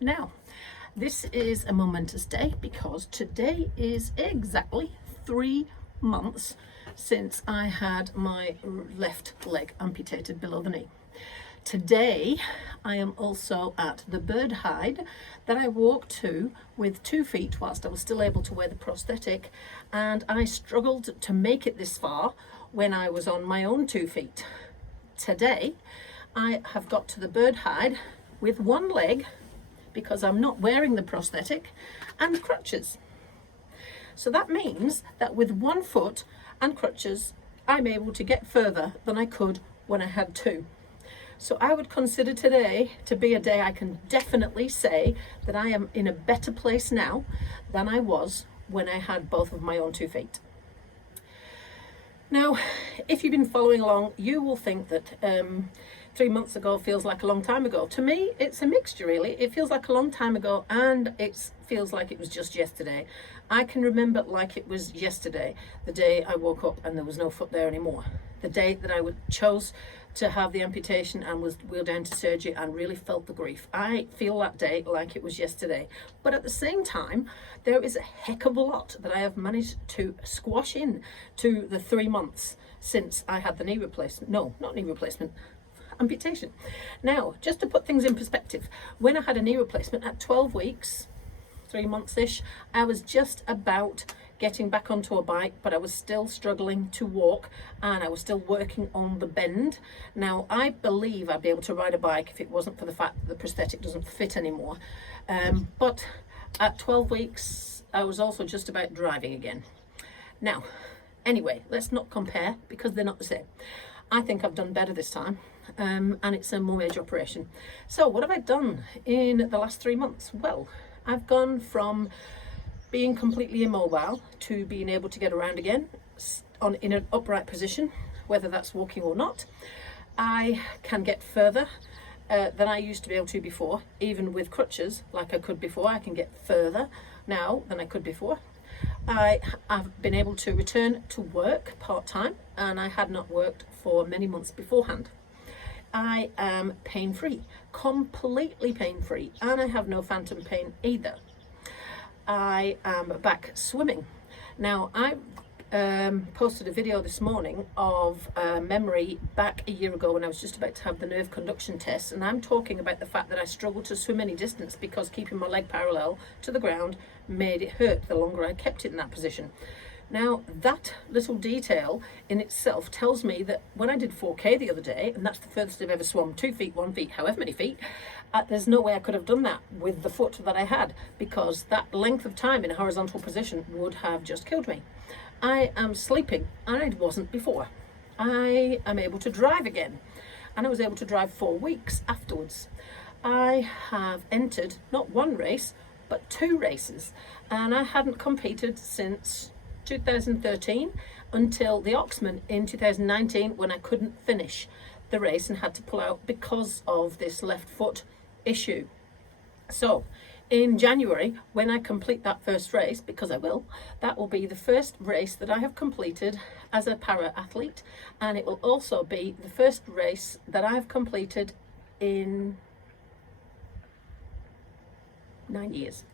Now, this is a momentous day because today is exactly 3 months since I had my left leg amputated below the knee. Today, I am also at the bird hide that I walked to with 2 feet whilst I was still able to wear the prosthetic, and I struggled to make it this far when I was on my own 2 feet. Today, I have got to the bird hide with one leg because I'm not wearing the prosthetic and crutches. So that means that with 1 foot and crutches, I'm able to get further than I could when I had 2. So I would consider today to be a day I can definitely say that I am in a better place now than I was when I had both of my own 2 feet. Now, if you've been following along, you will think that 3 months ago feels like a long time ago. To me, it's a mixture really. It feels like a long time ago and it feels like it was just yesterday. I can remember like it was yesterday, the day I woke up and there was no foot there anymore. The day that I chose to have the amputation and was wheeled down to surgery and really felt the grief. I feel that day like it was yesterday. But at the same time, there is a heck of a lot that I have managed to squash in to the 3 months since I had the knee replacement. No, not knee replacement, amputation. Now, just to put things in perspective, when I had a knee replacement at 12 weeks, 3 months-ish, I was just about getting back onto a bike, but I was still struggling to walk and I was still working on the bend. Now, I believe I'd be able to ride a bike if it wasn't for the fact that the prosthetic doesn't fit anymore. But at 12 weeks, I was also just about driving again. Now, anyway, let's not compare because they're not the same. I think I've done better this time, and it's a more major operation. So what have I done in the last 3 months? Well, I've gone from being completely immobile to being able to get around again in an upright position, whether that's walking or not. I can get further than I used to be able to before, even with crutches like I could before. I can get further now than I could before. I have been able to return to work part-time, and I had not worked for many months beforehand. I am pain-free, completely pain-free, and I have no phantom pain either. I am back swimming. Now, I posted a video this morning of memory back a year ago when I was just about to have the nerve conduction test, and I'm talking about the fact that I struggled to swim any distance because keeping my leg parallel to the ground made it hurt the longer I kept it in that position. Now, that little detail in itself tells me that when I did 4K the other day, and that's the furthest I've ever swum, 2 feet, 1 feet, however many feet, there's no way I could have done that with the foot that I had, because that length of time in a horizontal position would have just killed me. I am sleeping, and I wasn't before. I am able to drive again, and I was able to drive 4 weeks afterwards. I have entered not 1 race, but 2 races, and I hadn't competed since 2013 until the Oxman in 2019, when I couldn't finish the race and had to pull out because of this left foot issue. So in January, when I complete that first race, because I will, that will be the first race that I have completed as a para athlete, and it will also be the first race that I have completed in 9 years.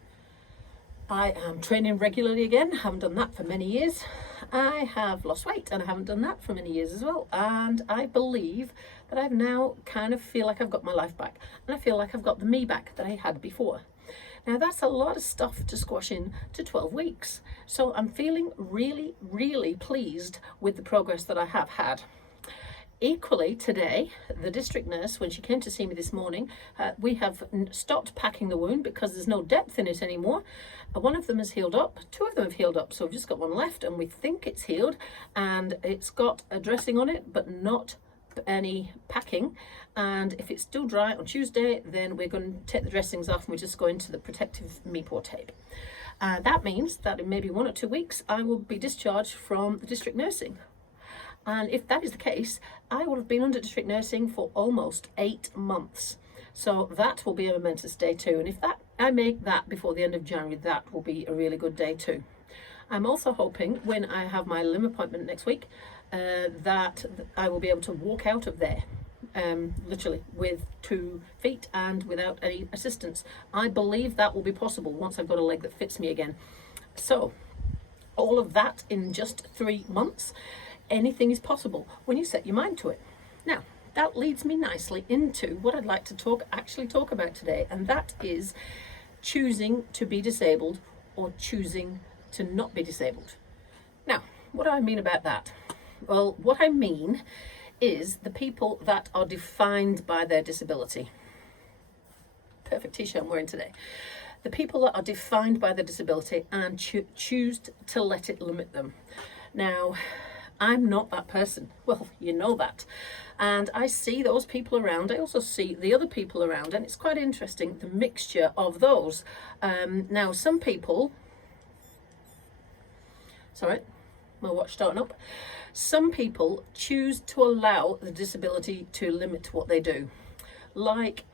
I am training regularly again, haven't done that for many years. I have lost weight and I haven't done that for many years as well. And I believe that I've now kind of feel like I've got my life back, and I feel like I've got the me back that I had before. Now, that's a lot of stuff to squash in to 12 weeks. So I'm feeling really, really pleased with the progress that I have had. Equally today, the district nurse, when she came to see me this morning, we have stopped packing the wound because there's no depth in it anymore. One of them has healed up, 2 of them have healed up, so we've just got 1 left, and we think it's healed, and it's got a dressing on it, but not any packing. And if it's still dry on Tuesday, then we're going to take the dressings off and we're just going to the protective Meepor tape. That means that in maybe 1 or 2 weeks, I will be discharged from the district nursing. And if that is the case, I will have been under district nursing for almost 8 months. So that will be a momentous day too. And if I make that before the end of January, that will be a really good day too. I'm also hoping when I have my limb appointment next week, that I will be able to walk out of there literally with 2 feet and without any assistance. I believe that will be possible once I've got a leg that fits me again. So all of that in just 3 months. Anything is possible when you set your mind to it. Now, that leads me nicely into what I'd like to talk about today, and that is choosing to be disabled or choosing to not be disabled. Now, what do I mean about that? Well, what I mean is the people that are defined by their disability. Perfect t-shirt I'm wearing today. The people that are defined by their disability and choose to let it limit them. Now, I'm not that person. Well, you know that. And I see those people around. I also see the other people around, and it's quite interesting, the mixture of those. Now, some people, sorry, my watch starting up. Some people choose to allow the disability to limit what they do. Like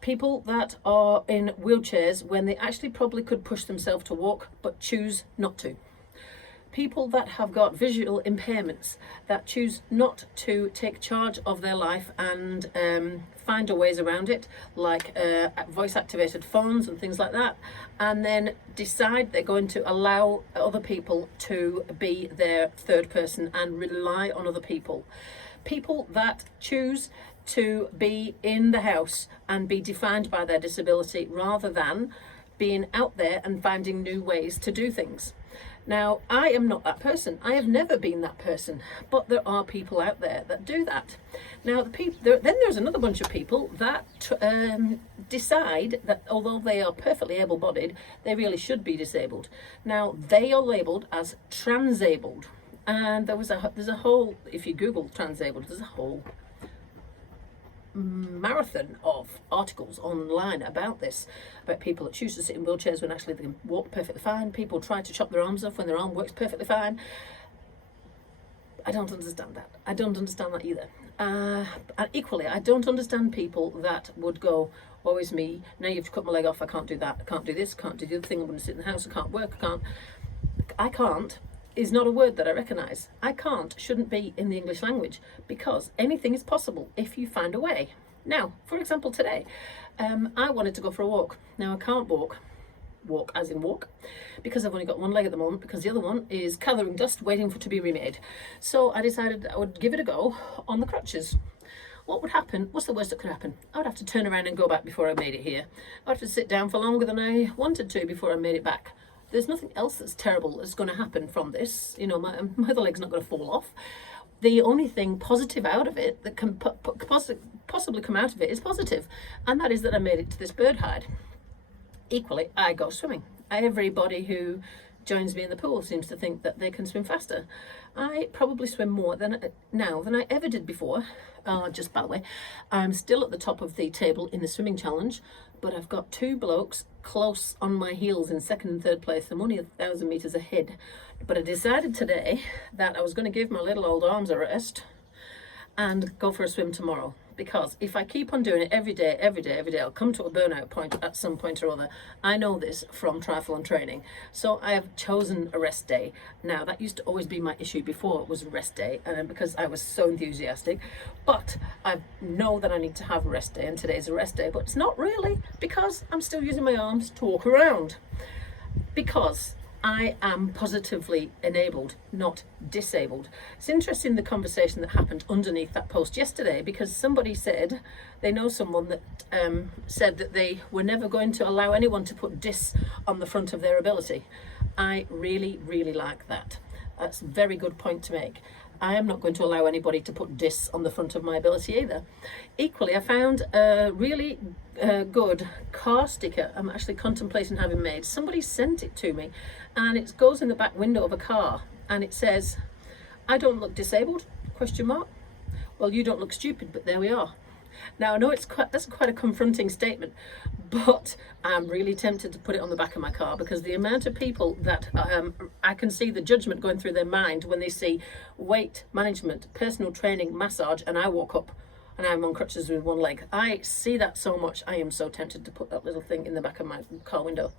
people that are in wheelchairs when they actually probably could push themselves to walk, but choose not to. People that have got visual impairments that choose not to take charge of their life and find ways around it, like voice activated phones and things like that, and then decide they're going to allow other people to be their third person and rely on other people. People that choose to be in the house and be defined by their disability rather than being out there and finding new ways to do things. Now, I am not that person. I have never been that person, but there are people out there that do that. Now, then there's another bunch of people that decide that although they are perfectly able-bodied, they really should be disabled. Now, they are labelled as transabled, and there's a whole, if you Google transabled, there's a whole marathon of articles online about this, about people that choose to sit in wheelchairs when actually they can walk perfectly fine. People try to chop their arms off when their arm works perfectly fine. I don't understand that. I don't understand that either. And equally, I don't understand people that would go, woe is me, now you've cut my leg off, I can't do that, I can't do this, I can't do the other thing, I'm going to sit in the house, I can't work, I can't is not a word that I recognise. I can't shouldn't be in the English language, because anything is possible if you find a way. Now, for example, today, I wanted to go for a walk. Now, I can't walk as in walk, because I've only got one leg at the moment, because the other one is gathering dust waiting to be remade. So I decided I would give it a go on the crutches. What would happen? What's the worst that could happen? I would have to turn around and go back before I made it here. I'd have to sit down for longer than I wanted to before I made it back. There's nothing else that's terrible that's going to happen from this. You know, my other leg's not going to fall off. The only thing positive out of it that can possibly come out of it is positive, and that is that I made it to this bird hide. Equally, I go swimming. Everybody who joins me in the pool seems to think that they can swim faster. I probably swim more now than I ever did before. Just by the way, I'm still at the top of the table in the swimming challenge, but I've got 2 blokes close on my heels in second and third place. I'm only 1,000 meters ahead. But I decided today that I was going to give my little old arms a rest and go for a swim tomorrow. Because if I keep on doing it every day, I'll come to a burnout point at some point or other. I know this from triathlon training. So I have chosen a rest day. Now, that used to always be my issue before, it was rest day, and because I was so enthusiastic. But I know that I need to have a rest day, and today's a rest day. But it's not really, because I'm still using my arms to walk around. Because I am positively enabled, not disabled. It's interesting, the conversation that happened underneath that post yesterday, because somebody said they know someone that said that they were never going to allow anyone to put dis on the front of their ability. I really, really like that. That's a very good point to make. I am not going to allow anybody to put dis on the front of my ability either. Equally, I found a really good car sticker I'm actually contemplating having made. Somebody sent it to me, and it goes in the back window of a car, and it says, "I don't look disabled?" Question mark. Well, you don't look stupid, but there we are. Now, I know that's quite a confronting statement, but I'm really tempted to put it on the back of my car, because the amount of people that I can see the judgment going through their mind when they see weight management, personal training, massage, and I walk up and I'm on crutches with one leg. I see that so much. I am so tempted to put that little thing in the back of my car window.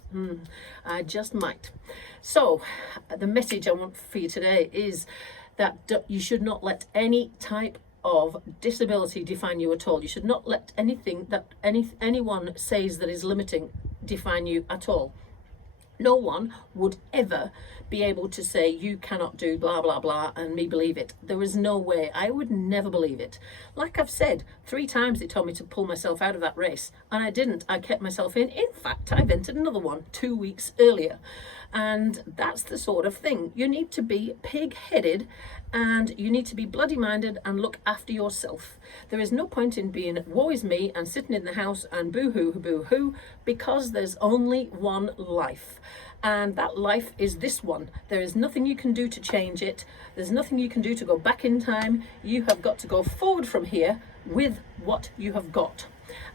I just might. So the message I want for you today is that you should not let any type of disability define you at all. You should not let anything that anyone says that is limiting define you at all. No one would ever be able to say you cannot do blah blah blah and me believe it. There is no way. I would never believe it. Like I've said, 3 times it told me to pull myself out of that race and I didn't. I kept myself in. In fact, I've entered another one 2 weeks earlier. And that's the sort of thing. You need to be pig-headed and you need to be bloody-minded and look after yourself. There is no point in being woe is me and sitting in the house and boo-hoo, because there's only one life. And that life is this one. There is nothing you can do to change it. There's nothing you can do to go back in time. You have got to go forward from here with what you have got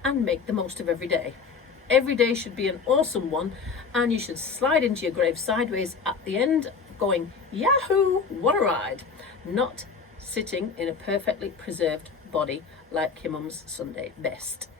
and make the most of every day. Every day should be an awesome one, and you should slide into your grave sideways at the end going, yahoo, what a ride, not sitting in a perfectly preserved body like your mum's Sunday best.